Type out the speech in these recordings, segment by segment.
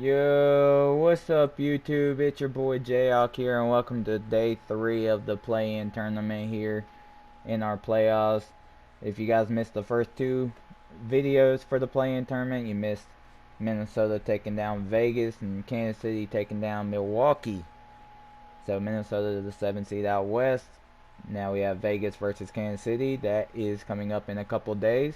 Yo, what's up YouTube? It's your boy JHAWK here, and welcome to day 3 of the play-in tournament here in our playoffs. If you guys missed the first 2 videos for the play-in tournament, you missed Minnesota taking down Vegas and Kansas City taking down Milwaukee. So Minnesota is the 7th seed out west. Now we have Vegas versus Kansas City. That is coming up in a couple days.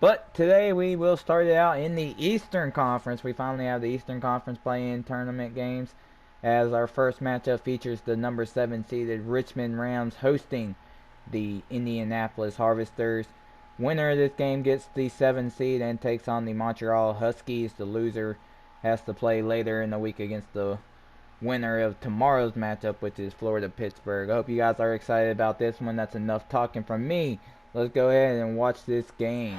But today we will start it out in the Eastern Conference. We finally have the Eastern Conference play-in tournament games, as our first matchup features the number 7 seeded Richmond Rams hosting the Indianapolis Harvesters. Winner of this game gets the 7th seed and takes on the Montreal Huskies. The loser has to play later in the week against the winner of tomorrow's matchup, which is Florida-Pittsburgh. I hope you guys are excited about this one. That's enough talking from me. Let's go ahead and watch this game.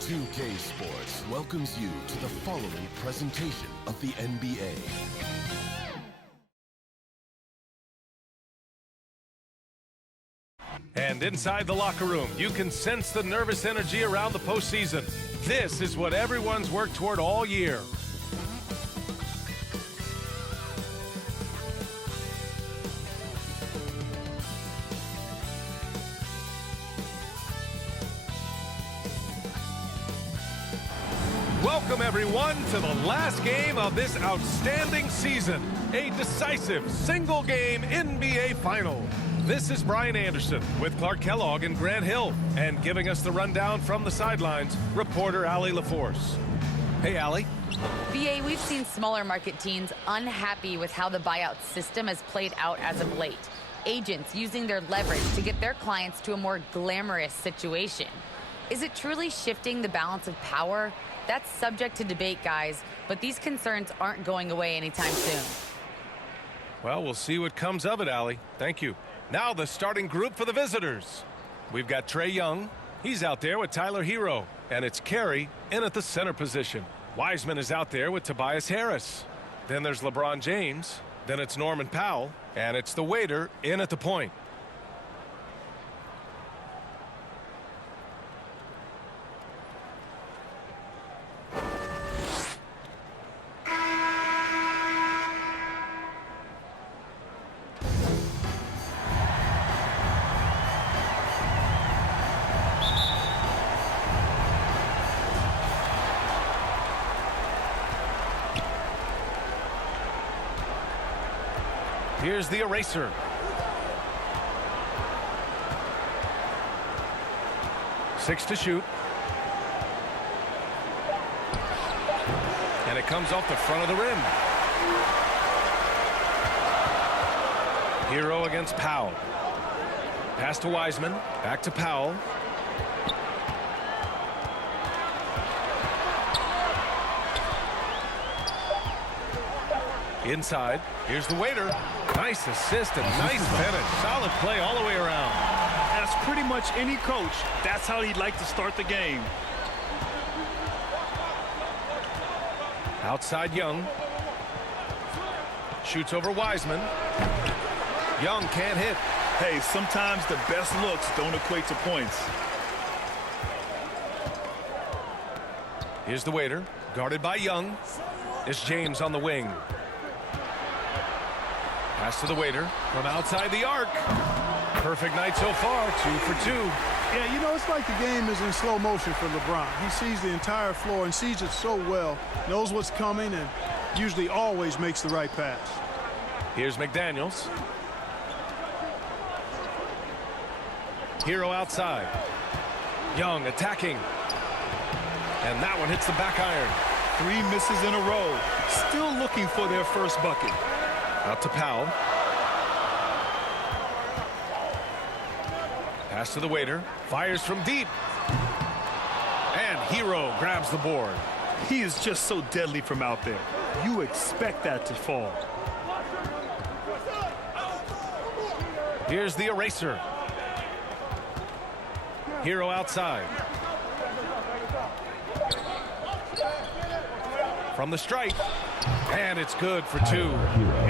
2K Sports welcomes you to the following presentation of the NBA. And inside the locker room, you can sense the nervous energy around the postseason. This is what everyone's worked toward all year. Welcome, everyone, to the last game of this outstanding season. A decisive single-game NBA Final. This is Brian Anderson with Clark Kellogg and Grant Hill. And giving us the rundown from the sidelines, reporter Allie LaForce. Hey, Allie. BA, we've seen smaller market teams unhappy with how the buyout system has played out as of late. Agents using their leverage to get their clients to a more glamorous situation. Is it truly shifting the balance of power? That's subject to debate, guys, but these concerns aren't going away anytime soon. Well, we'll see what comes of it, Allie. Thank you. Now the starting group for the visitors. We've got Trae Young. He's out there with Tyler Hero. And it's Carey in at the center position. Wiseman is out there with Tobias Harris. Then there's LeBron James. Then it's Norman Powell. And it's the waiter in at the point. Here's the eraser. Six to shoot. And it comes off the front of the rim. Hero against Powell. Pass to Wiseman. Back to Powell. Inside. Here's the waiter. Nice assist and nice finish. Solid play all the way around. As pretty much any coach, that's how he'd like to start the game. Outside Young. Shoots over Wiseman. Young can't hit. Hey, sometimes the best looks don't equate to points. Here's the waiter. Guarded by Young. It's James on the wing. Pass to the waiter from outside the arc. Perfect night so far, 2 for 2. Yeah, you know, it's like the game is in slow motion for LeBron. He sees the entire floor and sees it so well, knows what's coming, and usually always makes the right pass. Here's McDaniels. Hero outside. Young attacking. And that one hits the back iron. 3 misses in a row. Still looking for their first bucket. Out to Powell. Pass to the waiter. Fires from deep. And Hero grabs the board. He is just so deadly from out there. You expect that to fall. Here's the eraser. Hero outside. From the stripe. And it's good for 2.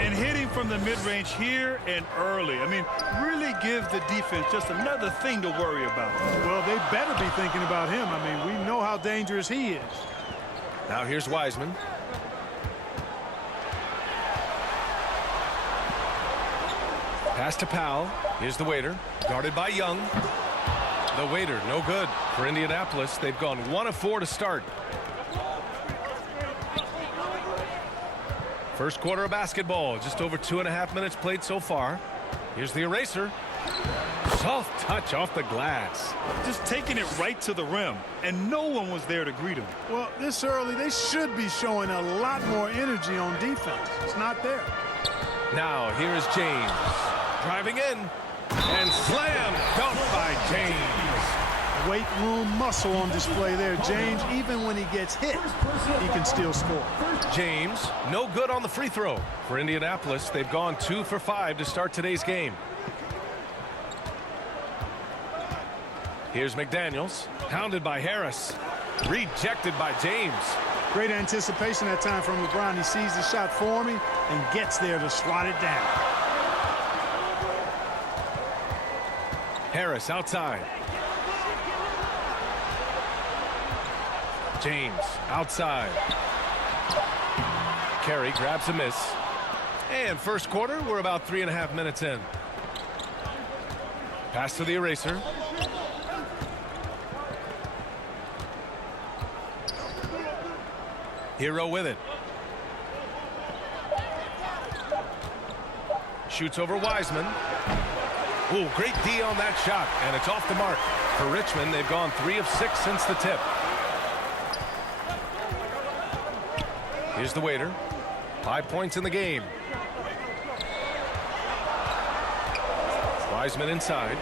And hitting from the mid-range here and early. I mean, really give the defense just another thing to worry about. Well, they better be thinking about him. I mean, we know how dangerous he is. Now here's Wiseman. Pass to Powell. Here's the waiter. Guarded by Young. The waiter, no good for Indianapolis. They've gone 1 of 4 to start. First quarter of basketball. Just over 2.5 minutes played so far. Here's the eraser. Soft touch off the glass. Just taking it right to the rim, and no one was there to greet him. Well, this early, they should be showing a lot more energy on defense. It's not there. Now here's James. Driving in. And slam dunk by James. Weight room muscle on display there. James, even when he gets hit, he can still score. James, no good on the free throw. For Indianapolis, they've gone 2 for 5 to start today's game. Here's McDaniels, pounded by Harris. Rejected by James. Great anticipation that time from LeBron. He sees the shot forming and gets there to swat it down. Harris outside. James outside. Carey grabs a miss. And first quarter, we're about 3.5 minutes in. Pass to the eraser. Hero with it. Shoots over Wiseman. Ooh, great D on that shot, and it's off the mark. For Richmond, they've gone 3 of 6 since the tip. Here's the waiter. 5 points in the game. Wiseman inside.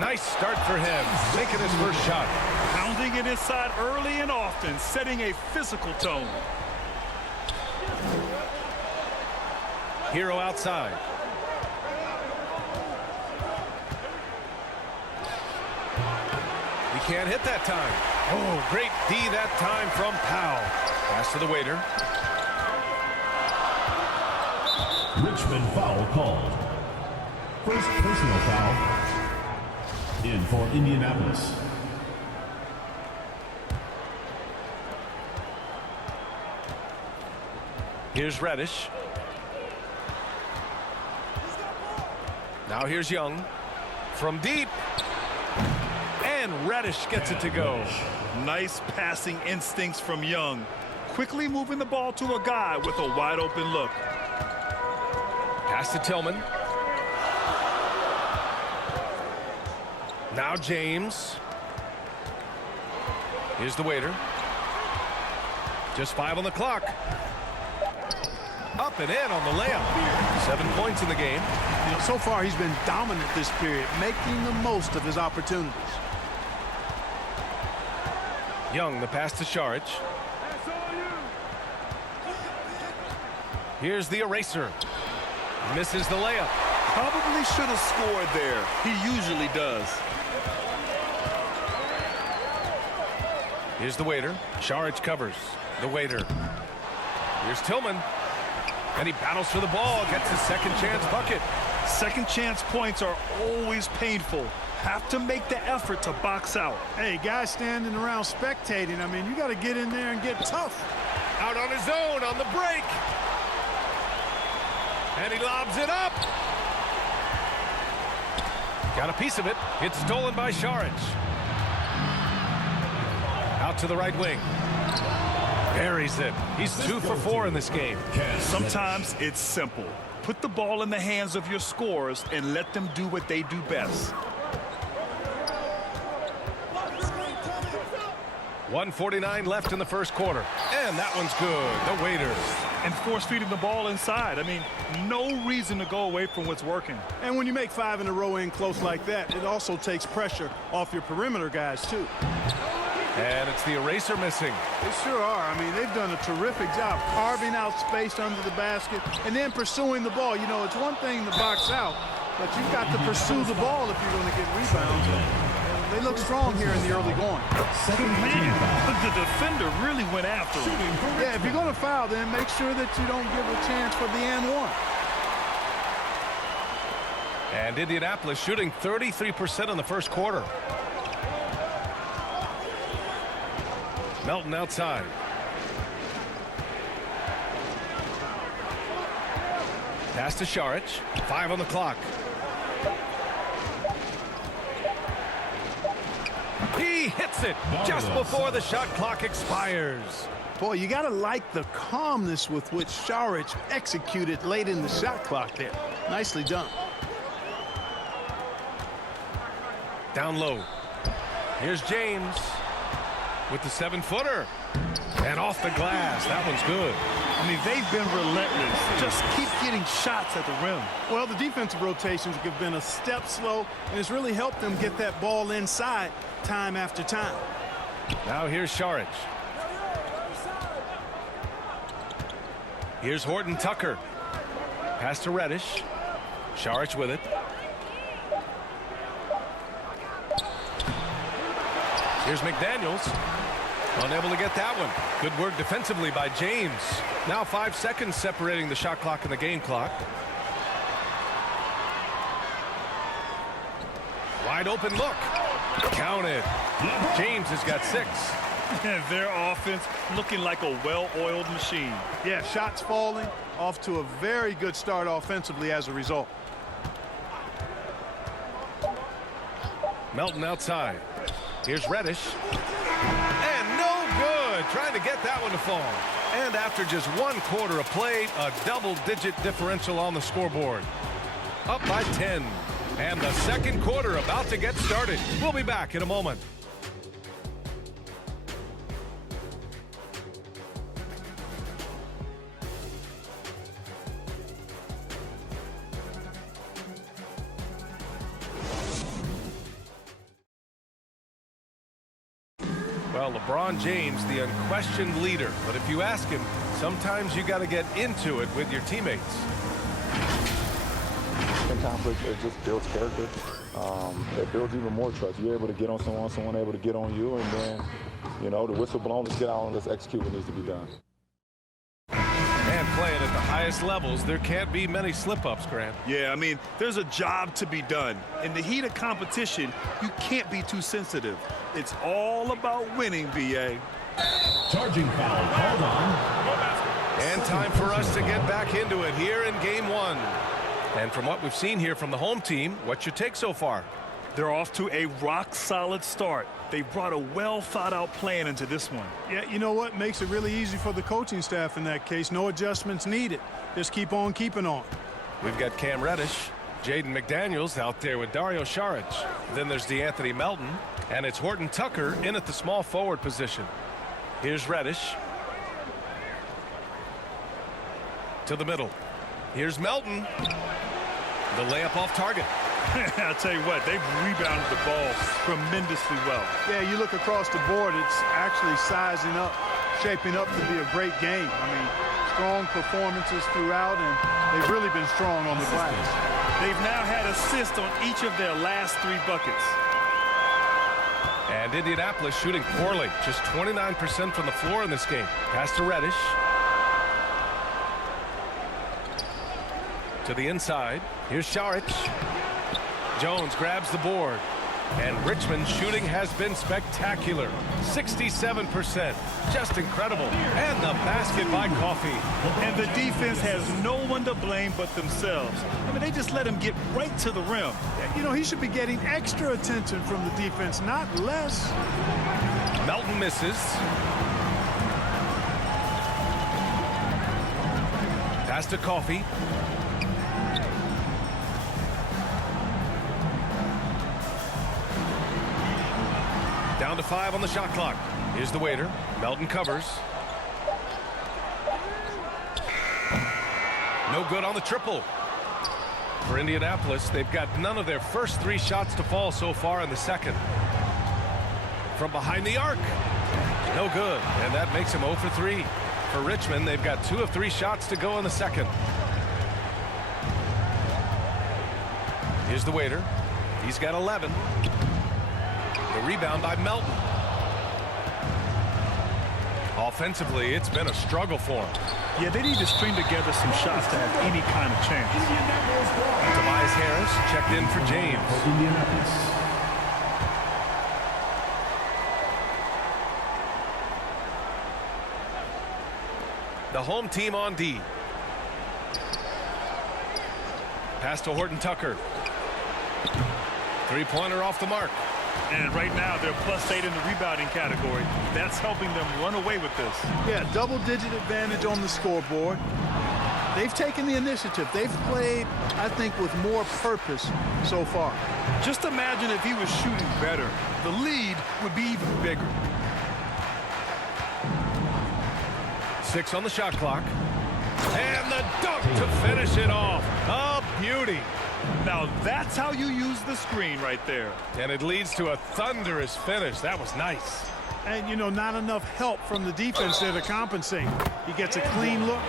Nice start for him, making his first shot. Pounding it inside early and often, setting a physical tone. Hero outside. He can't hit that time. Oh, great D that time from Powell. Pass to the waiter. Richmond foul called. First personal foul. In for Indianapolis. Here's Reddish. Now here's Young. From deep. And Reddish gets it to go. Nice passing instincts from Young. Quickly moving the ball to a guy with a wide open look. Pass to Tillman. Now James. Here's the waiter. Just 5 on the clock. Up and in on the layup. 7 points in the game. You know, so far he's been dominant this period, making the most of his opportunities. Young, the pass to Saric. Here's the eraser. Misses the layup. Probably should have scored there. He usually does. Here's the waiter. Saric covers. The waiter. Here's Tillman. And he battles for the ball. Gets his second chance bucket. Second chance points are always painful. Have to make the effort to box out. Hey, guys standing around spectating. I mean, you got to get in there and get tough. Out on his own on the break. And he lobs it up. Got a piece of it. It's stolen by Saric. Out to the right wing. Buries it. He's 2 for 4 in this game. Sometimes it's simple. Put the ball in the hands of your scorers and let them do what they do best. 1:49 left in the first quarter. And that one's good. The waiter. And force feeding the ball inside. I mean, no reason to go away from what's working. And when you make 5 in a row in close like that, it also takes pressure off your perimeter guys, too. And it's the eraser missing. They sure are. I mean, they've done a terrific job carving out space under the basket and then pursuing the ball. You know, it's one thing to box out, but you've got to pursue the ball if you're going to get rebounds. And they look strong here in the early going. Man, the defender really went after him. Yeah, if you're going to foul, then make sure that you don't give a chance for the and one. And Indianapolis shooting 33% in the first quarter. Melton outside. Pass to Saric. 5 on the clock. He hits it just before the shot clock expires. Boy, you got to like the calmness with which Saric executed late in the shot clock there. Nicely done. Down low. Here's James with the 7-footer. And off the glass. That one's good. I mean, they've been relentless. Just keep getting shots at the rim. Well, the defensive rotations have been a step slow, and it's really helped them get that ball inside time after time. Now here's Saric. Here's Horton Tucker. Pass to Reddish. Saric with it. Here's McDaniels. Unable to get that one. Good work defensively by James. Now 5 seconds separating the shot clock and the game clock. Wide open look. Counted. James has got 6. Their offense looking like a well-oiled machine. Yeah, shots falling, off to a very good start offensively as a result. Melton outside. Here's Reddish. And no good. Trying to get that one to fall. And after just 1 quarter of play, a double-digit differential on the scoreboard. Up by 10. And the second quarter about to get started. We'll be back in a moment. Well, LeBron James, the unquestioned leader. But if you ask him, sometimes you got to get into it with your teammates. Sometimes it just builds character. It builds even more trust. You're able to get on someone able to get on you, and then, you know, the whistle blown, let's get out and let's execute what needs to be done. And playing at the highest levels, there can't be many slip-ups, Grant. Yeah, I mean, there's a job to be done. In the heat of competition, you can't be too sensitive. It's all about winning, B.A. Charging foul called on. And time for us to get back into it here in game 1. And from what we've seen here from the home team, what's your take so far? They're off to a rock-solid start. They brought a well-thought-out plan into this one. Yeah, you know what? Makes it really easy for the coaching staff in that case. No adjustments needed. Just keep on keeping on. We've got Cam Reddish, Jaden McDaniels out there with Dario Saric. Then there's DeAnthony Melton, and it's Horton Tucker in at the small forward position. Here's Reddish. To the middle. Here's Melton. The layup off target. I'll tell you what, they've rebounded the ball tremendously well. Yeah, you look across the board, it's actually sizing up, shaping up to be a great game. I mean, strong performances throughout, and they've really been strong on the glass. They've now had assists on each of their last 3 buckets. And Indianapolis shooting poorly. Just 29% from the floor in this game. Pass to Reddish. To the inside. Here's Saric. Jones grabs the board. And Richmond's shooting has been spectacular. 67%. Just incredible. And the basket by Coffey. And the defense has no one to blame but themselves. I mean, they just let him get right to the rim. You know, he should be getting extra attention from the defense, not less. Melton misses. Pass to Coffey. Down to 5 on the shot clock. Here's the waiter. Melton covers. No good on the triple. For Indianapolis, they've got none of their first 3 shots to fall so far in the second. From behind the arc. No good. And that makes them 0 for 3. For Richmond, they've got 2 of 3 shots to go in the second. Here's the waiter. He's got 11. The rebound by Melton. Offensively, it's been a struggle for him. Yeah, they need to string together some shots to have any kind of chance. Tobias Harris checked in for James. The home team on D. Pass to Horton Tucker. Three-pointer off the mark. And right now, they're +8 in the rebounding category. That's helping them run away with this. Yeah, double-digit advantage on the scoreboard. They've taken the initiative. They've played, I think, with more purpose so far. Just imagine if he was shooting better. The lead would be even bigger. 6 on the shot clock. And the dunk to finish it off. A beauty. Now that's how you use the screen right there. And it leads to a thunderous finish. That was nice. And, you know, not enough help from the defense there to compensate. He gets a clean look,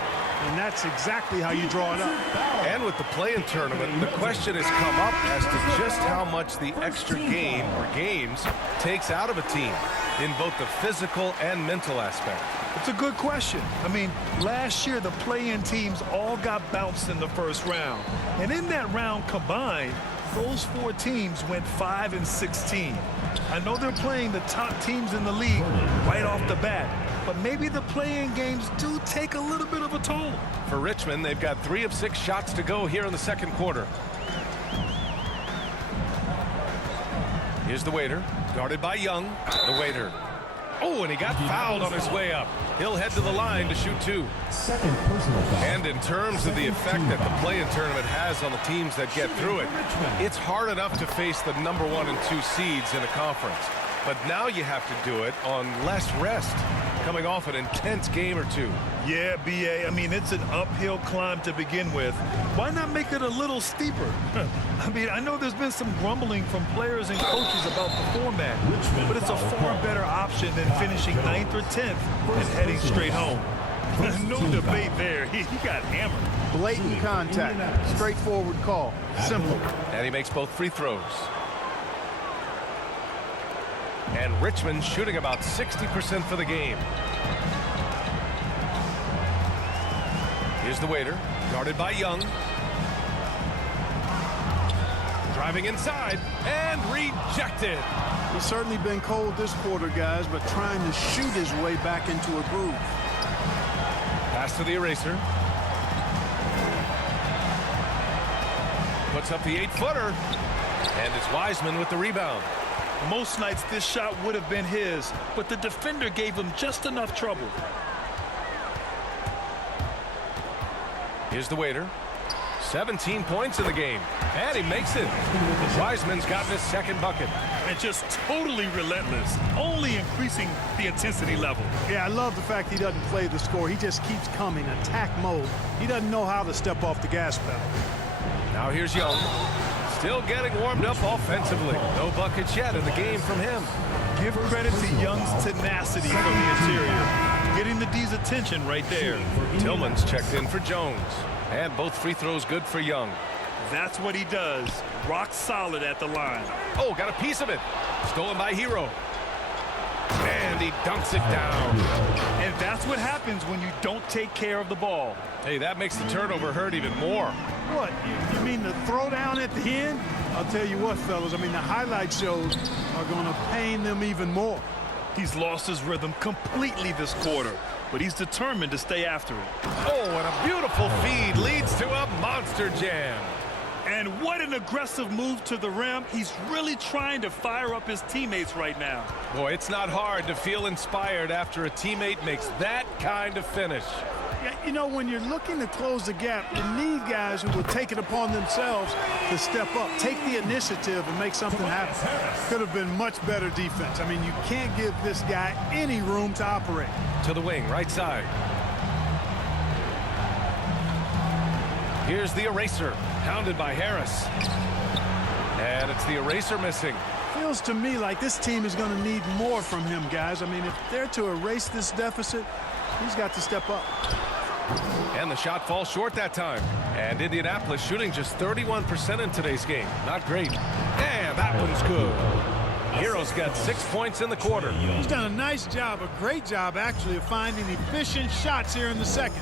and that's exactly how you draw it up. And with the play-in tournament, the question has come up as to just how much the extra game or games takes out of a team in both the physical and mental aspect. It's a good question. I mean, last year the play-in teams all got bounced in the first round. And in that round combined, those 4 teams went 5-16. I know they're playing the top teams in the league right off the bat, but maybe the play-in games do take a little bit of a toll. For Richmond, they've got 3 of 6 shots to go here in the second quarter. Here's the waiter, guarded by Young. The waiter. Oh, and he got fouled on his way up. He'll head to the line to shoot 2. Second personal foul. And in terms of the effect that the play-in tournament has on the teams that get through it, it's hard enough to face the number 1 and 2 seeds in a conference. But now you have to do it on less rest, coming off an intense game or 2. Yeah, B.A., I mean, it's an uphill climb to begin with. Why not make it a little steeper? I mean, I know there's been some grumbling from players and coaches about the format, but it's a far better option than finishing 9th or 10th and heading straight home. No debate there. He got hammered. Blatant contact. Straightforward call. Simple. And he makes both free throws. And Richmond shooting about 60% for the game. Here's the waiter, guarded by Young. Driving inside and rejected. He's certainly been cold this quarter, guys, but trying to shoot his way back into a groove. Pass to the eraser. Puts up the 8-footer. And it's Wiseman with the rebound. Most nights this shot would have been his, but the defender gave him just enough trouble. Here's the waiter. 17 points in the game. And he makes it. Wiseman's gotten his second bucket. And just totally relentless, only increasing the intensity level. Yeah, I love the fact he doesn't play the score. He just keeps coming, attack mode. He doesn't know how to step off the gas pedal. Now here's Young. Still getting warmed up offensively. No buckets yet in the game from him. Give credit to Young's tenacity from the interior. Getting the D's attention right there. Tillman's checked in for Jones. And both free throws good for Young. That's what he does. Rock solid at the line. Oh, got a piece of it. Stolen by Hero. And he dunks it down. And that's what happens when you don't take care of the ball. Hey, that makes the turnover hurt even more. What, you mean the throwdown at the end? I'll tell you what, fellas, I mean, the highlight shows are going to pain them even more. He's lost his rhythm completely this quarter, but he's determined to stay after it. Oh, and a beautiful feed leads to a monster jam. And what an aggressive move to the rim. He's really trying to fire up his teammates right now. Boy, it's not hard to feel inspired after a teammate makes that kind of finish. Yeah, you know, when you're looking to close the gap, you need guys who will take it upon themselves to step up, take the initiative, and make something happen. Could have been much better defense. I mean, you can't give this guy any room to operate. To the wing, right side. Here's the eraser, hounded by Harris. And it's the eraser missing. Feels to me like this team is going to need more from him, guys. I mean, if they're to erase this deficit, he's got to step up. And the shot falls short that time. And Indianapolis shooting just 31% in today's game. Not great. And that one's good. Hero's got 6 points in the quarter. He's done a nice job, a great job, actually, of finding efficient shots here in the second.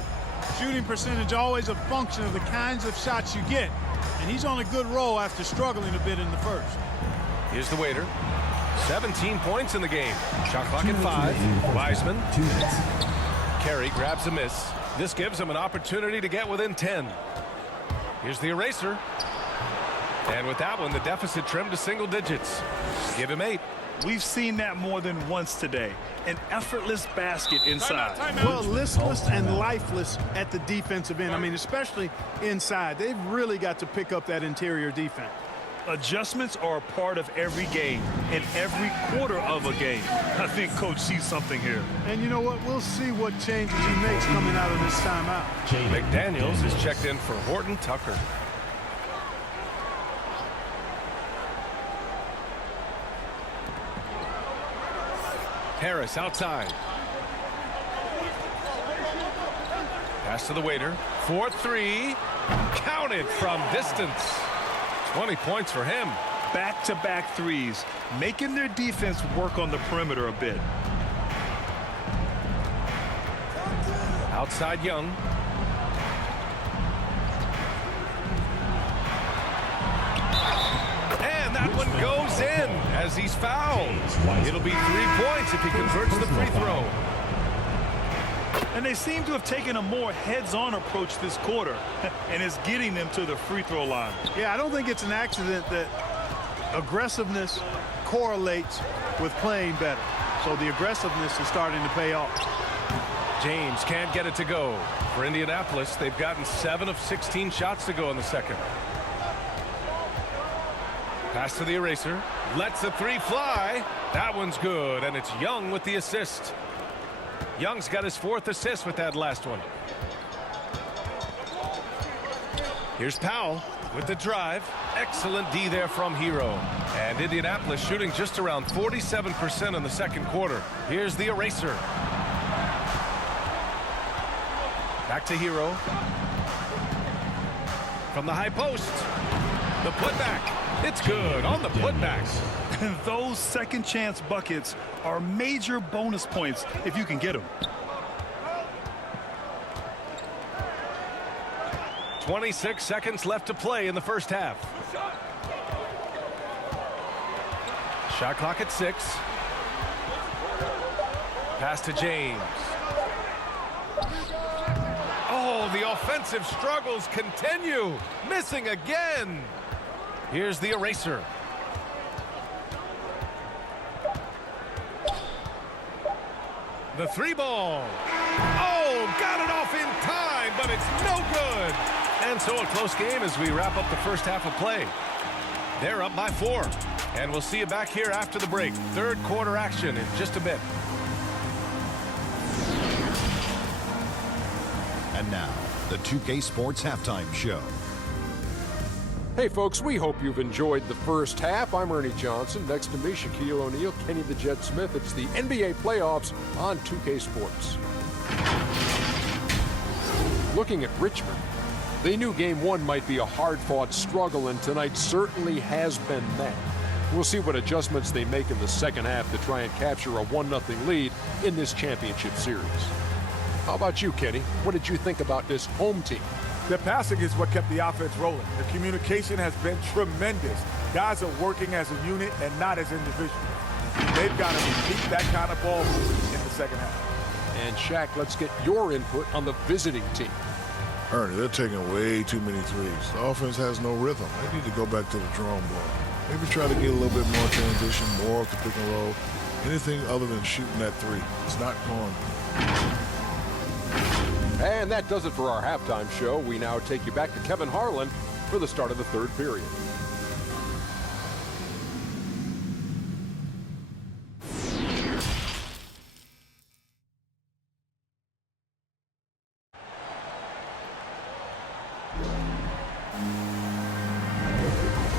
Shooting percentage always a function of the kinds of shots you get. And he's on a good roll after struggling a bit in the first. Here's the waiter. 17 points in the game. Shot clock at 5. Wiseman. Carey grabs a miss. This gives him an opportunity to get within 10. Here's the eraser. And with that one, the deficit trimmed to single digits. Give him 8. We've seen that more than once today. An effortless basket inside. Well, listless and lifeless at the defensive end. I mean, especially inside. They've really got to pick up that interior defense. Adjustments are a part of every game and every quarter of a game. I think Coach sees something here. And you know what? We'll see what changes he makes coming out of this timeout. McDaniels is checked in for Horton Tucker. Harris outside. Pass to the waiter. 4-3. Counted from distance. 20 points for him. Back-to-back threes, making their defense work on the perimeter a bit. Outside Young. And that one goes in as he's fouled. It'll be 3 points if he converts the free throw. And they seem to have taken a more heads-on approach this quarter, and it's getting them to the free throw line. Yeah, I don't think it's an accident that aggressiveness correlates with playing better. So the aggressiveness is starting to pay off. James can't get it to go. For Indianapolis, they've gotten 7 of 16 shots to go in the second. Pass to the eraser. Lets the 3 fly. That one's good, and it's Young with the assist. Young's got his 4th assist with that last one. Here's Powell with the drive. Excellent D there from Hero. And Indianapolis shooting just around 47% in the second quarter. Here's the eraser. Back to Hero. From the high post. The putback. It's good on the putbacks. And those second chance buckets are major bonus points if you can get them. 26 seconds left to play in the first half. Shot clock at 6. Pass to James. Oh, the offensive struggles continue. Missing again. Here's the eraser. The 3 ball. Oh, got it off in time, but it's no good. And so a close game as we wrap up the first half of play. They're up by 4. And we'll see you back here after the break. Third quarter action in just a bit. And now, the 2K Sports Halftime Show. Hey folks, we hope you've enjoyed the first half. I'm Ernie Johnson. Next to me, Shaquille O'Neal, Kenny the Jet Smith. It's the NBA playoffs on 2K Sports. Looking at Richmond, they knew Game 1 might be a hard-fought struggle, and tonight certainly has been that. We'll see what adjustments they make in the second half to try and capture a 1-0 lead in this championship series. How about you, Kenny? What did you think about this home team? The passing is what kept the offense rolling. The communication has been tremendous. Guys are working as a unit and not as individuals. They've got to repeat that kind of ball movement in the second half. And Shaq, let's get your input on the visiting team. Ernie, they're taking way too many threes. The offense has no rhythm. They need to go back to the drawing board. Maybe try to get a little bit more transition, more of the pick and roll. Anything other than shooting that 3. It's not going. And that does it for our halftime show. We now take you back to Kevin Harlan for the start of the third period.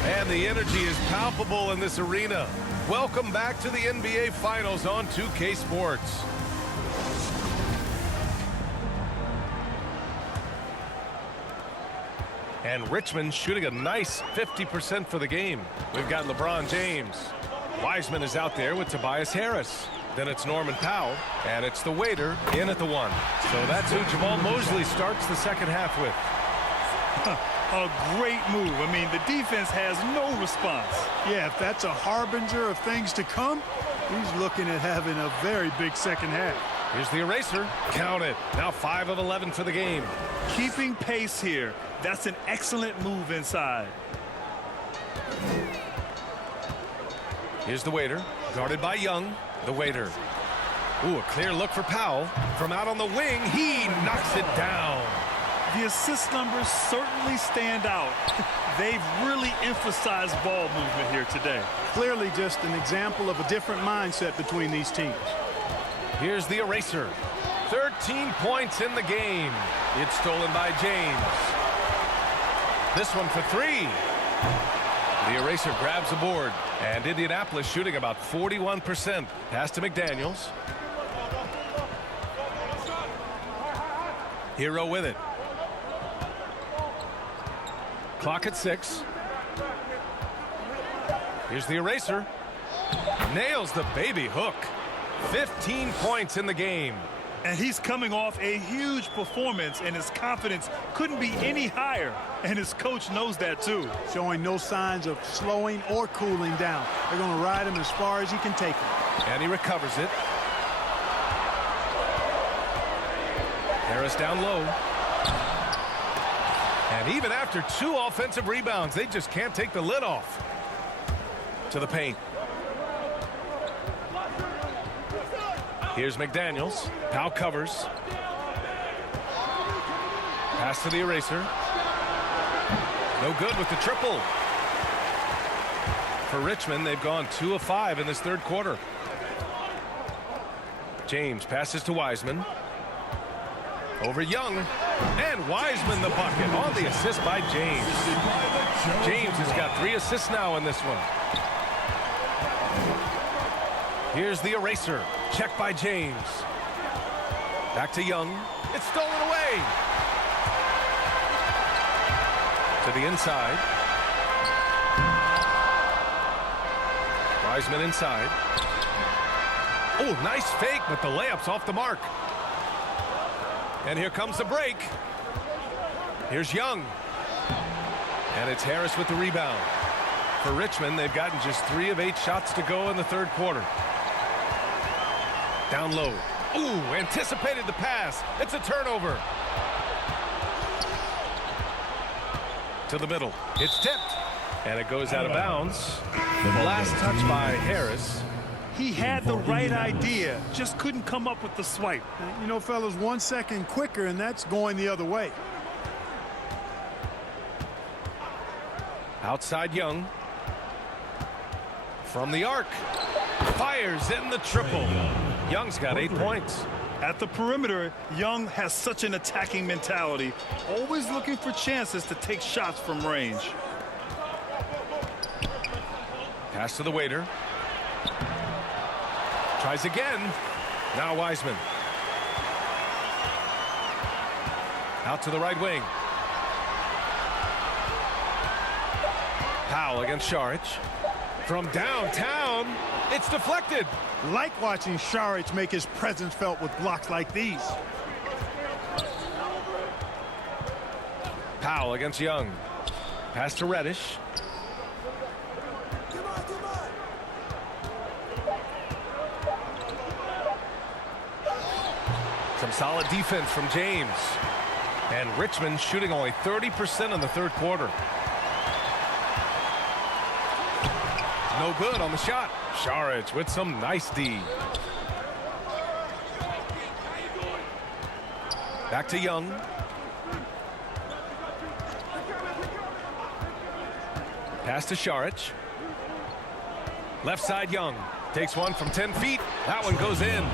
And the energy is palpable in this arena. Welcome back to the NBA Finals on 2K Sports. And Richmond shooting a nice 50% for the game. We've got LeBron James. Wiseman is out there with Tobias Harris. Then it's Norman Powell, and it's the waiter in at the 1. So that's who Jamal Mosley starts the second half with. A great move. I mean, the defense has no response. Yeah, if that's a harbinger of things to come, he's looking at having a very big second half. Here's the eraser. Count it. Now 5 of 11 for the game. Keeping pace here. That's an excellent move inside. Here's the waiter, guarded by Young. The waiter. Ooh, a clear look for Powell. From out on the wing, he knocks it down. The assist numbers certainly stand out. They've really emphasized ball movement here today. Clearly just an example of a different mindset between these teams. Here's the eraser. 13 points in the game. It's stolen by James. This one for 3. The eraser grabs the board. And Indianapolis shooting about 41%. Pass to McDaniels. Hero with it. Clock at 6. Here's the eraser. Nails the baby hook. 15 points in the game. And he's coming off a huge performance, and his confidence couldn't be any higher. And his coach knows that, too. Showing no signs of slowing or cooling down. They're going to ride him as far as he can take him. And he recovers it. Harris down low. And even after 2 offensive rebounds, they just can't take the lid off. To the paint. Here's McDaniels. Powell covers. Pass to the eraser. No good with the triple. For Richmond, they've gone 2 of 5 in this third quarter. James passes to Wiseman. Over Young. And Wiseman the bucket on the assist by James. James has got 3 assists now in this one. Here's the eraser. Checked by James. Back to Young. It's stolen away. To the inside. Wiseman inside. Oh, nice fake, but the layup's off the mark. And here comes the break. Here's Young. And it's Harris with the rebound. For Richmond, they've gotten just 3 of 8 shots to go in the third quarter. Down low. Ooh, anticipated the pass. It's a turnover. To the middle. It's tipped. And it goes out of bounds. Last touch by Harris. He had the right idea, just couldn't come up with the swipe. You know, fellas, 1 second quicker, and that's going the other way. Outside Young. From the arc. Fires in the triple. Young's got 8 points. At the perimeter, Young has such an attacking mentality, always looking for chances to take shots from range. Pass to the waiter. Tries again. Now Wiseman. Out to the right wing. Powell against Saric. From downtown, it's deflected. Like watching Saric make his presence felt with blocks like these. Powell against Young. Pass to Reddish. Some solid defense from James. And Richmond shooting only 30% in the third quarter. No good on the shot. Saric with some nice D. Back to Young. Pass to Saric. Left side Young. Takes one from 10 feet. That one goes in.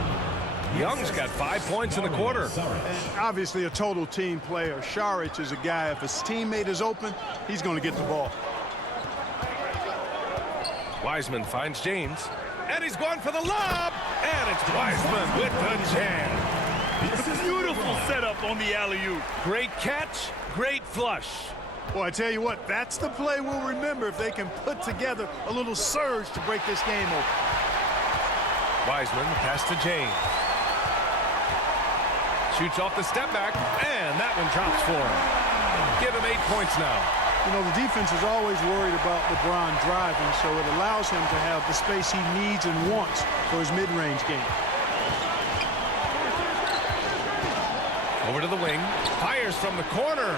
Young's got 5 points in the quarter. And obviously a total team player. Saric is a guy, if his teammate is open, he's going to get the ball. Wiseman finds James. And he's going for the lob. And it's Wiseman with the jam. Beautiful setup on the alley-oop. Great catch, great flush. Well, I tell you what, that's the play we'll remember if they can put together a little surge to break this game open. Wiseman pass to James. Shoots off the step back, and that one drops for him. Give him 8 points now. You know, the defense is always worried about LeBron driving, so it allows him to have the space he needs and wants for his mid-range game. Over to the wing. Fires from the corner.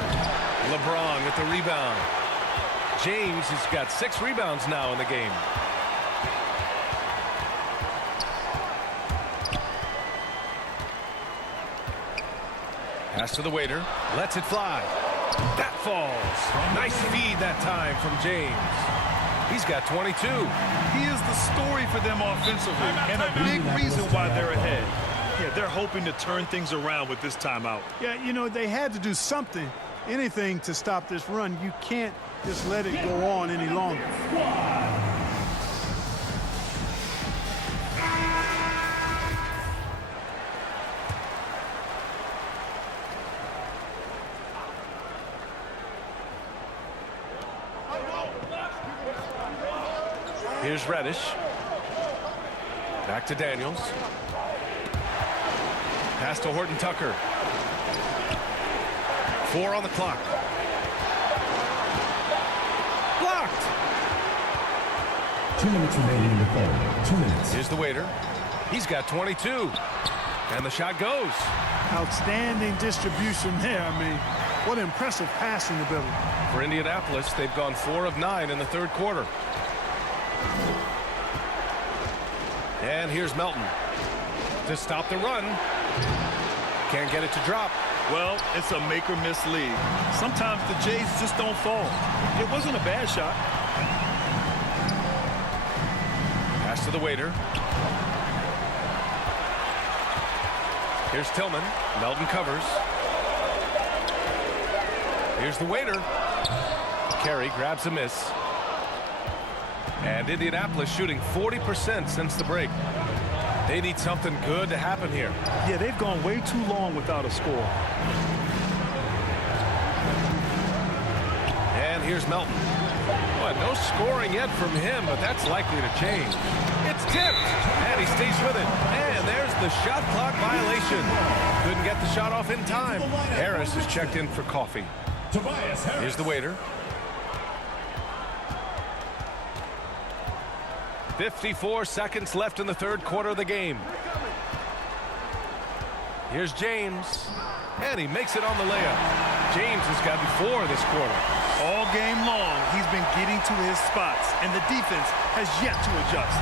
LeBron with the rebound. James has got 6 rebounds now in the game. Pass to the waiter. Lets it fly. That falls. Nice feed that time from James. He's got 22. He is the story for them offensively and a big reason why they're ahead. Yeah, they're hoping to turn things around with this timeout. Yeah, you know, they had to do something, anything to stop this run. You can't just let it go on any longer. Here's Reddish. Back to Daniels. Pass to Horton Tucker. 4 on the clock. Blocked. 2 minutes remaining in the third. 2 minutes. Here's the waiter. He's got 22. And the shot goes. Outstanding distribution there. I mean, what impressive passing ability. For Indianapolis, they've gone 4 of 9 in the third quarter. And here's Melton to stop the run. Can't get it to drop. Well, it's a make or miss league. Sometimes the Jays just don't fall. It wasn't a bad shot. Pass to the waiter. Here's Tillman. Melton covers. Here's the waiter. Carey grabs a miss. And Indianapolis shooting 40% since the break. They need something good to happen here. Yeah, they've gone way too long without a score. And here's Melton. Well, no scoring yet from him, but that's likely to change. It's tipped, and he stays with it. And there's the shot clock violation. Couldn't get the shot off in time. Harris is checked in for coffee. Here's the waiter. 54 seconds left in the third quarter of the game. Here's James, and he makes it on the layup. James has gotten 4 this quarter. All game long, he's been getting to his spots, and the defense has yet to adjust.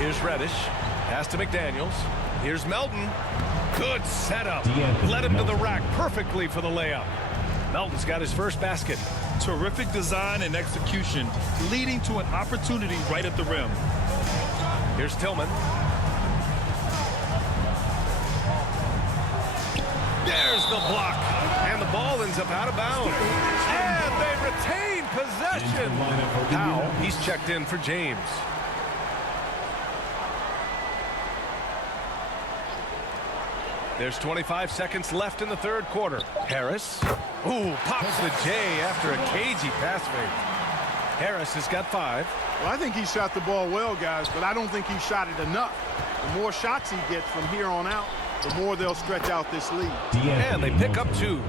Here's Reddish. Pass to McDaniels. Here's Melton. Good setup. Led him to the rack perfectly for the layup. Melton's got his first basket. Terrific design and execution, leading to an opportunity right at the rim. Here's Tillman. There's the block. And the ball ends up out of bounds. And they retain possession. Now he's checked in for James. There's 25 seconds left in the third quarter. Harris. Ooh, pops the J after a cagey pass fake. Harris has got 5. Well, I think he shot the ball well, guys, but I don't think he shot it enough. The more shots he gets from here on out, the more they'll stretch out this lead. And they pick up 2.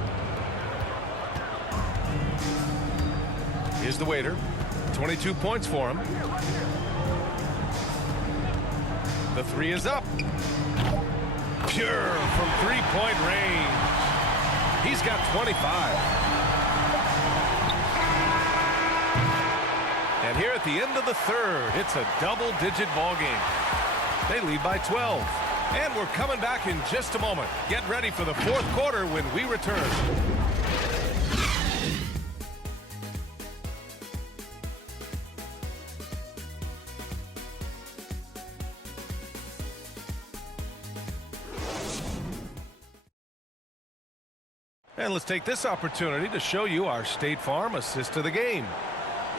Here's the waiter. 22 points for him. The 3 is up. Pure from three-point range. He's got 25. And here at the end of the third, it's a double-digit ball game. They lead by 12. And we're coming back in just a moment. Get ready for the fourth quarter when we return. And let's take this opportunity to show you our State Farm assist to the game.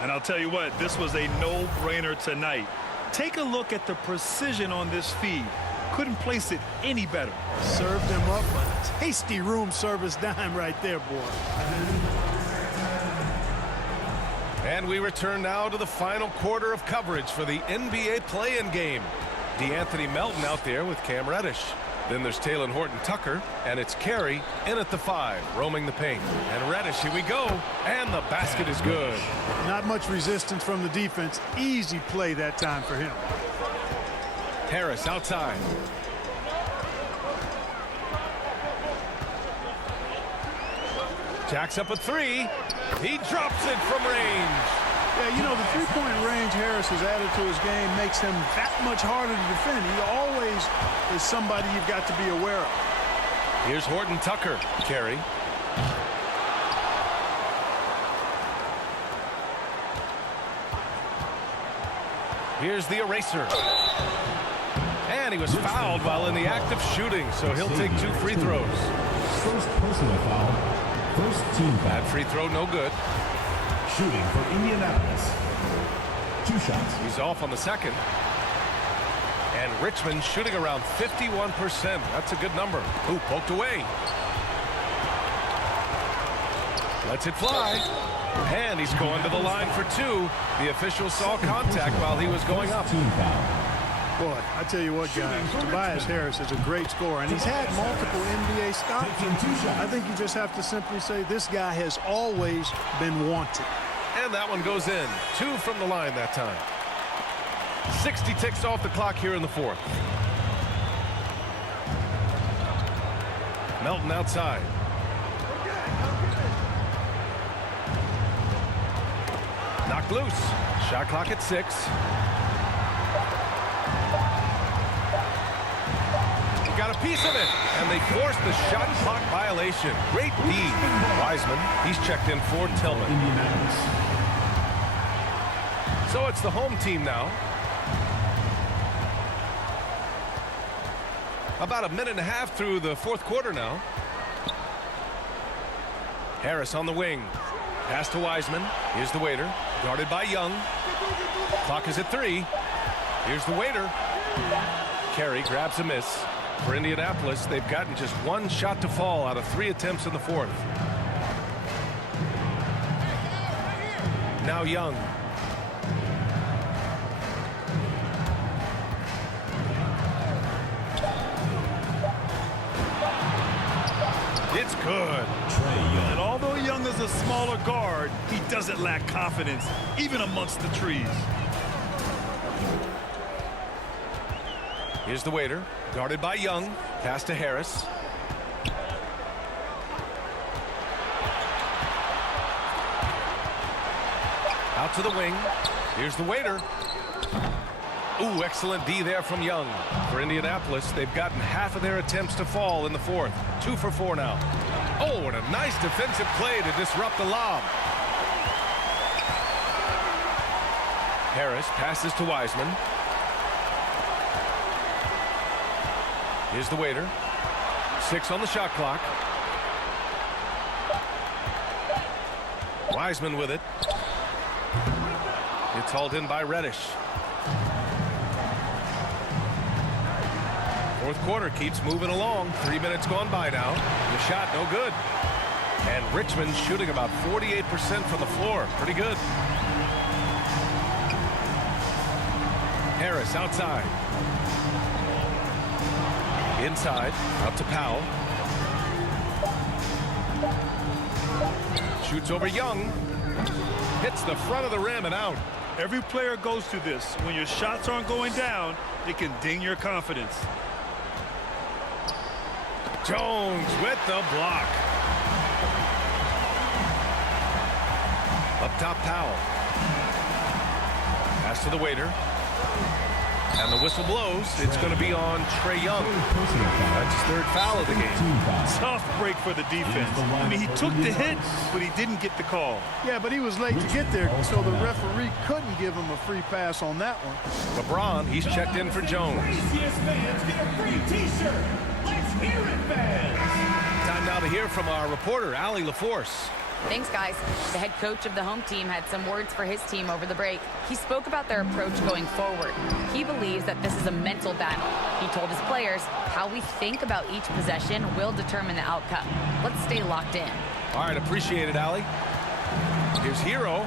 And I'll tell you what, this was a no-brainer tonight. Take a look at the precision on this feed. Couldn't place it any better. Served him up a tasty room service dime right there, boy. And we return now to the final quarter of coverage for the NBA play-in game. DeAnthony Melton out there with Cam Reddish. Then there's Taylor Horton Tucker, and it's Carey in at the 5, roaming the paint. And Reddish, here we go, and the basket is good. Not much resistance from the defense. Easy play that time for him. Harris outside. Jacks up a 3. He drops it from range. Yeah, you know, the three-point range Harris has added to his game makes him that much harder to defend. He always is somebody you've got to be aware of. Here's Horton Tucker. Carey. Here's the eraser. And he was fouled while in the act of shooting, so he'll take 2 free throws. First personal foul. First team foul. That free throw no good. Shooting for Indianapolis. 2 shots. He's off on the second. And Richmond shooting around 51%. That's a good number. Ooh, poked away. Lets it fly. And he's going to the line for 2. The official saw contact while he was going up. Team foul. Boy, I tell you what, guys, Tobias Harris is a great scorer, and he's had multiple NBA stops. I think you just have to simply say this guy has always been wanted. And that one goes in. 2 from the line that time. 60 ticks off the clock here in the 4th. Melton outside. Knocked loose. Shot clock at 6. He got a piece of it, and they forced the shot clock violation. Great D. Wiseman, he's checked in for Tillman. So it's the home team now. About a minute and a half through the 4th quarter now. Harris on the wing. Pass to Wiseman. Here's the waiter. Guarded by Young. Clock is at 3. Here's the waiter. Carey grabs a miss. For Indianapolis, they've gotten just 1 shot to fall out of 3 attempts in the 4th. Now Young. It's good. And although Young is a smaller guard, he doesn't lack confidence, even amongst the trees. Here's the waiter. Guarded by Young. Pass to Harris. Out to the wing. Here's the waiter. Ooh, excellent D there from Young. For Indianapolis, they've gotten half of their attempts to fall in the 4th. 2 for 4 now. Oh, and a nice defensive play to disrupt the lob. Harris passes to Wiseman. Here's the waiter. 6 on the shot clock. Wiseman with it. It's hauled in by Reddish. 4th quarter keeps moving along. 3 minutes gone by now. The shot no good. And Richmond shooting about 48% from the floor. Pretty good. Harris outside. Inside. Out to Powell. Shoots over Young. Hits the front of the rim and out. Every player goes through this. When your shots aren't going down, it can ding your confidence. Jones with the block. Up top, Powell. Pass to the waiter. And the whistle blows. It's going to be on Trae Young. That's his 3rd foul of the game. Tough break for the defense. I mean, he took the hit, but he didn't get the call. Yeah, but he was late to get there, so the referee couldn't give him a free pass on that one. LeBron, he's checked in for Jones. Time now to hear from our reporter, Allie LaForce. Thanks, guys. The head coach of the home team had some words for his team over the break. He spoke about their approach going forward. He believes that this is a mental battle. He told his players how we think about each possession will determine the outcome. Let's stay locked in. All right, appreciate it, Allie. Here's Hero.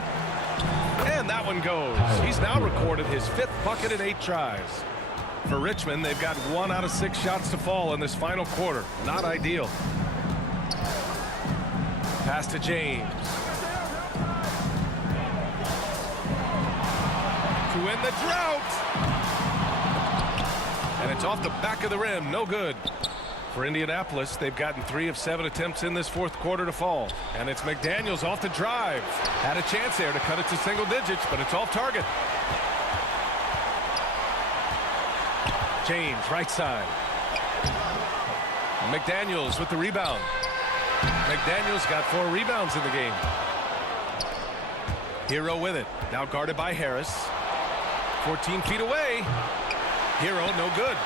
And that one goes. He's now recorded his 5th bucket in 8 tries. For Richmond, they've got 1 out of 6 shots to fall in this final quarter. Not ideal. Pass to James. To end the drought. And it's off the back of the rim. No good. For Indianapolis, they've gotten 3 of 7 attempts in this fourth quarter to fall. And it's McDaniels off the drive. Had a chance there to cut it to single digits, but it's off target. James, right side. McDaniels with the rebound. McDaniels got 4 rebounds in the game. Hero with it. Now guarded by Harris. 14 feet away. Hero, no good.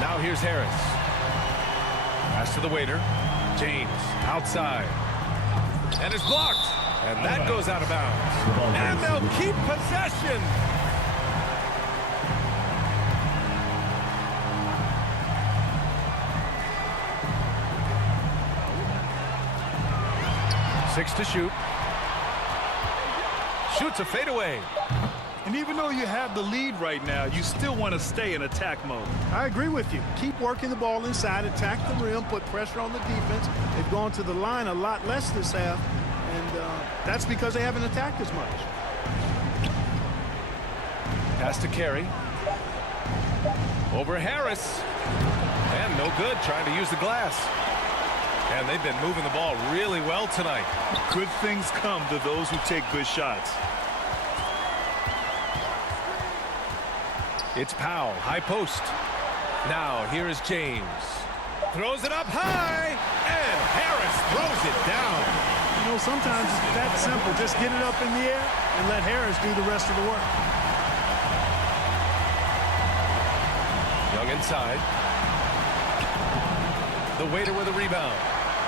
Now here's Harris. Pass to the waiter. James, outside. And it's blocked. And that goes out of bounds. And they'll keep possession. Six to shoot. Shoots a fadeaway. And even though you have the lead right now, you still want to stay in attack mode. I agree with you. Keep working the ball inside, attack the rim, put pressure on the defense. They've gone to the line a lot less this half, and that's because they haven't attacked as much. Pass to Carey. Over Harris. And no good, trying to use the glass. And they've been moving the ball really well tonight. Good things come to those who take good shots. It's Powell, high post. Now here is James. Throws it up high, and Harris throws it down. You know, sometimes it's that simple. Just get it up in the air and let Harris do the rest of the work. Young inside. The waiter with a rebound.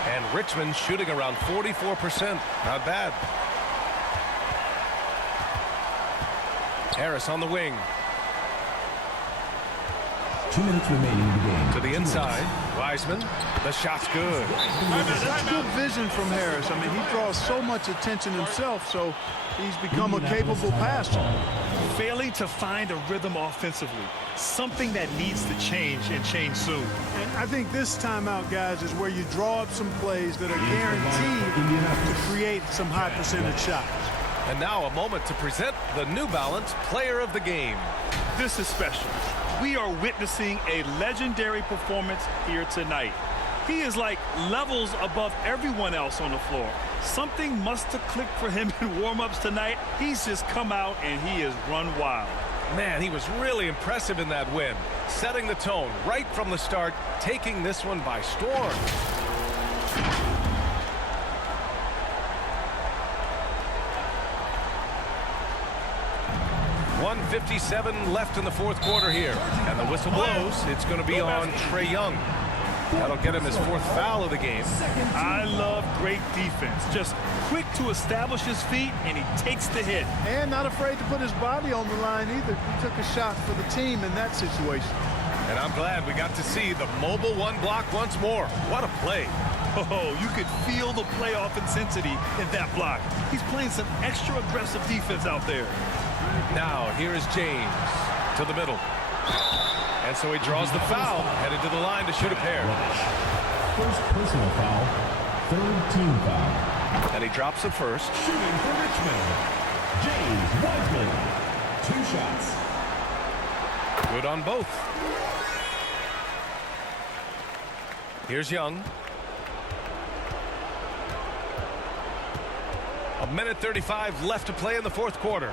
And Richmond shooting around 44%. Not bad. Harris on the wing. 2 minutes remaining in the game. To the inside. Wiseman. The shot's good. That's good vision from Harris. I mean, he draws so much attention himself, so he's become a capable passer. Failing to find a rhythm offensively. Something that needs to change and change soon. And I think this timeout, guys, is where you draw up some plays that are guaranteed to create some high percentage shots. And now a moment to present the New Balance Player of the Game. This is special. We are witnessing a legendary performance here tonight. He is like levels above everyone else on the floor. Something must have clicked for him in warm-ups tonight. He's just come out and he has run wild. Man, he was really impressive in that win. Setting the tone right from the start, taking this one by storm. .157 left in the fourth quarter here. And the whistle blows. It's going to be on Trae Young. That'll get him his 4th foul of the game. I love great defense. Just quick to establish his feet, and he takes the hit. And not afraid to put his body on the line either. He took a shot for the team in that situation. And I'm glad we got to see the mobile one block once more. What a play. Oh, you could feel the playoff intensity in that block. He's playing some extra aggressive defense out there. Now, here is James to the middle. And so he draws the foul, headed to the line to shoot a pair. First personal foul, 3rd team foul. And he drops the first. Shooting for Richmond, James Wiseman. 2 shots. Good on both. Here's Young. 1:35 left to play in the fourth quarter.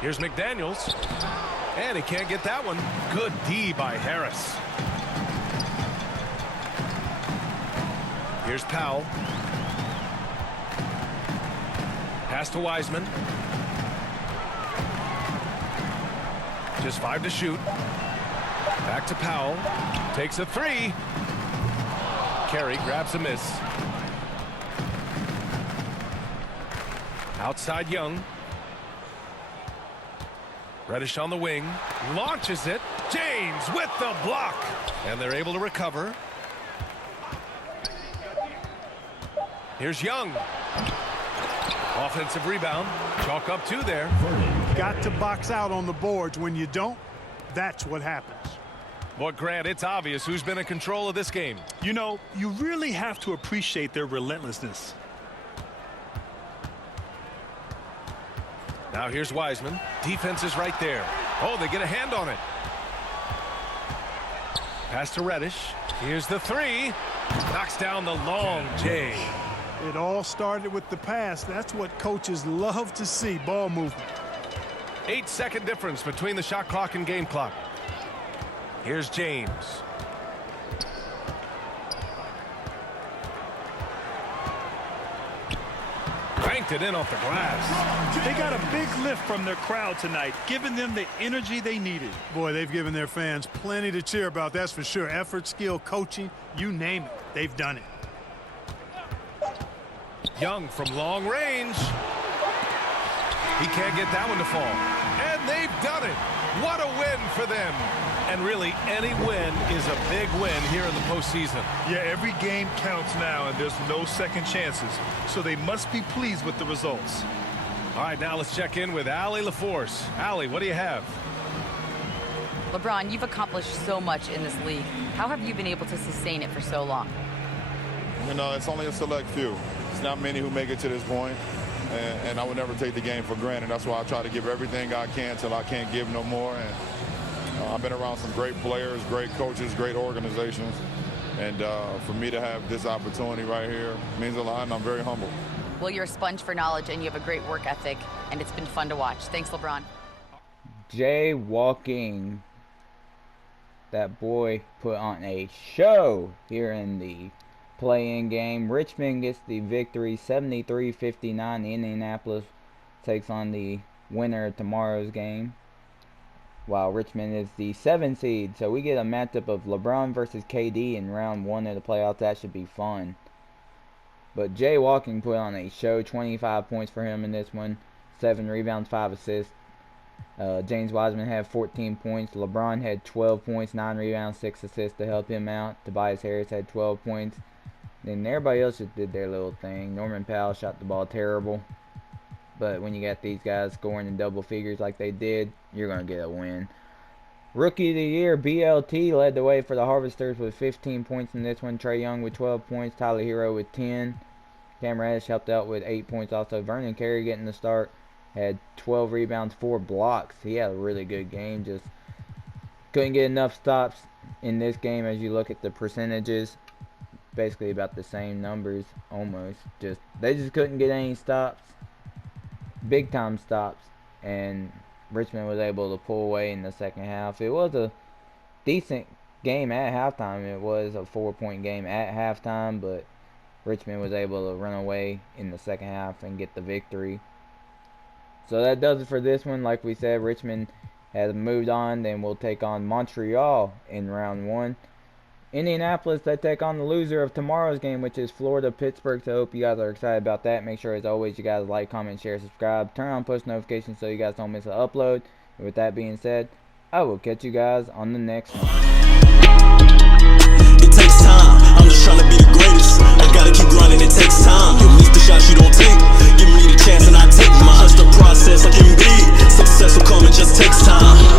Here's McDaniels. And he can't get that one. Good D by Harris. Here's Powell. Pass to Wiseman. Just 5 to shoot. Back to Powell. Takes a 3. Carey grabs a miss. Outside Young. Reddish on the wing. Launches it. James with the block. And they're able to recover. Here's Young. Offensive rebound. Chalk up 2 there. Got to box out on the boards. When you don't, that's what happens. Boy, Grant, it's obvious who's been in control of this game. You know, you really have to appreciate their relentlessness. Now here's Wiseman. Defense is right there. Oh, they get a hand on it. Pass to Reddish. Here's the three. Knocks down the long J. It all started with the pass. That's what coaches love to see, ball movement. 8-second difference between the shot clock and game clock. Here's James. Banked it in off the glass. They got a big lift from their crowd tonight, giving them the energy they needed. Boy, they've given their fans plenty to cheer about, that's for sure. Effort, skill, coaching, you name it, they've done it. Young from long range. He can't get that one to fall. And they've done it. What a win for them. And really, any win is a big win here in the postseason. Yeah, every game counts now, and there's no second chances. So they must be pleased with the results. All right, now let's check in with Allie LaForce. Allie, what do you have? LeBron, you've accomplished so much in this league. How have you been able to sustain it for so long? You know, it's only a select few. It's not many who make it to this point. And I would never take the game for granted. That's why I try to give everything I can till I can't give no more. And I've been around some great players, great coaches, great organizations. And for me to have this opportunity right here means a lot, and I'm very humbled. Well, you're a sponge for knowledge, and you have a great work ethic, and it's been fun to watch. Thanks, LeBron. Jaywalking. That boy put on a show here in the play-in game. Richmond gets the victory 73-59. Indianapolis takes on the winner of tomorrow's game, while Richmond is the 7 seed. So we get a matchup of LeBron versus KD in round 1 of the playoffs. That should be fun. But Jaywalking put on a show. 25 points for him in this one. 7 rebounds, 5 assists. James Wiseman had 14 points. LeBron had 12 points, 9 rebounds, 6 assists to help him out. Tobias Harris had 12 points. Then everybody else just did their little thing. Norman Powell shot the ball terrible. But when you got these guys scoring in double figures like they did, you're going to get a win. Rookie of the Year, BLT, led the way for the Harvesters with 15 points in this one. Trae Young with 12 points. Tyler Hero with 10. Cam Reddish helped out with 8 points also. Vernon Carey getting the start. Had 12 rebounds, 4 blocks. He had a really good game. Just couldn't get enough stops in this game as you look at the percentages. Basically about the same numbers almost. They just couldn't get any stops. Big time stops. And Richmond was able to pull away in the second half. It was a decent game at halftime. It was a 4-point game at halftime, but Richmond was able to run away in the second half and get the victory. So that does it for this one. Like we said, Richmond has moved on. Then we'll take on Montreal in round 1. Indianapolis, they take on the loser of tomorrow's game, which is Florida-Pittsburgh. So I hope you guys are excited about that. Make sure, as always, you guys like, comment, share, subscribe. Turn on post notifications so you guys don't miss an upload. And with that being said, I will catch you guys on the next one. It takes time. I'm just trying to be the greatest. I gotta keep growing.